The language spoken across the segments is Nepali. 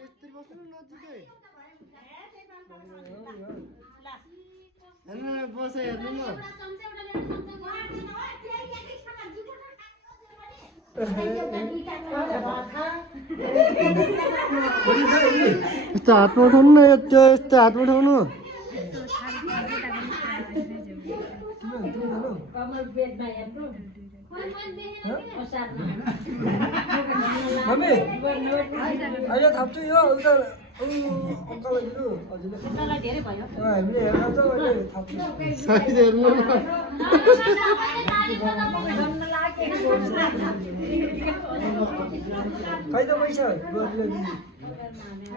यस्तै बस्नु नजिकै हेर्नु बस हेर्नु न यस्तो हातमा उठाउनु न त्यो यस्तो हातमा उठाउनु मम्मी अहिले थाप्छु यो उता अङ्कललाई दिनु हजुरले धेरै भयो हामीले हेर्न त अहिले थाप्छु साइज हेर्नु न खै त पैसा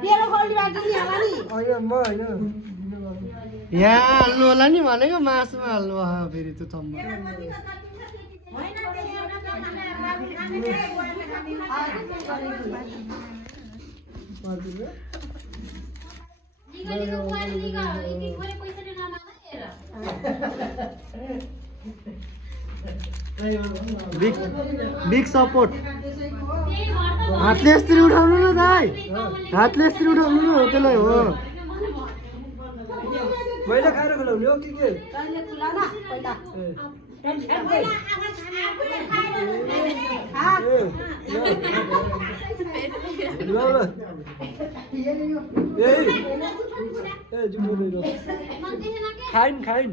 तेरो खोल्डीबाट नि होला नि होइन म होइन यहाँ हाल्नु होला नि भनेको मासुमा हाल्नु फेरि त्यो चम्मा बिग सपोर्ट हातले यसरी उठाउनु न दाइ हातले यसरी उठाउनु न हो त्यसलाई हो मैले खाएर खुलाउने हो के खाइन खाइन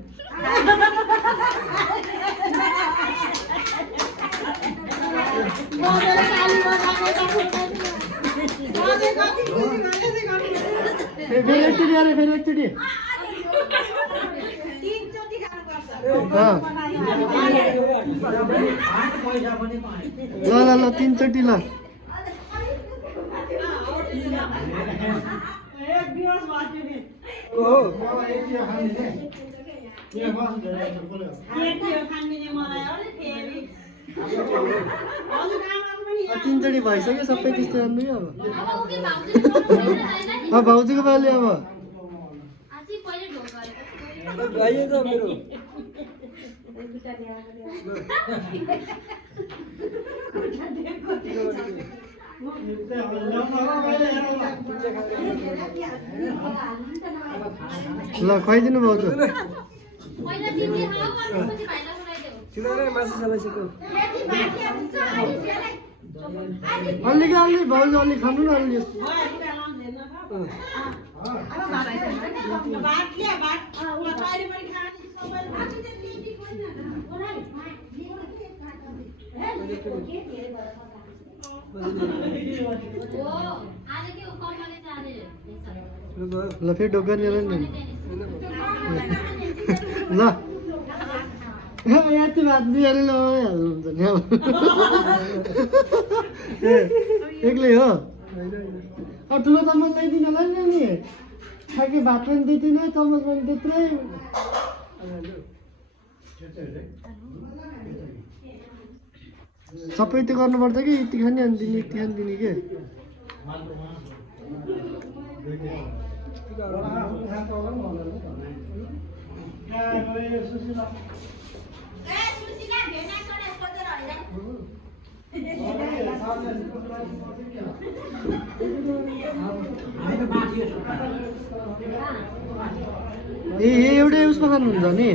फेरि एकचोटि अरे फेरि एकचोटि ल ल ल 3 चोटि ल तीन चोटि भइसक्यो सबै त्यस्तै अन्नु अब भाउजूको पालि अब आइए त मेरो ल खुवाइदिनु भाउजू मासु चलाइसक्यो अलिक अलि भाउजू अलि खानु न अलि ल फेरि ढोका लिएर नि ल यति भात दिएर हाल्नुहुन्छ नि अब ए एक्लै हो अब ठुलो चम्मच ल्याइदिनु होला नि नि खाके भात पनि दिँदैन चम्मच पनि त्यत्रै सबै त्यो गर्नुपर्छ कि यति खाने अनि दिने यति खाने दिने के ए एउटै उसमा खानुहुन्छ नि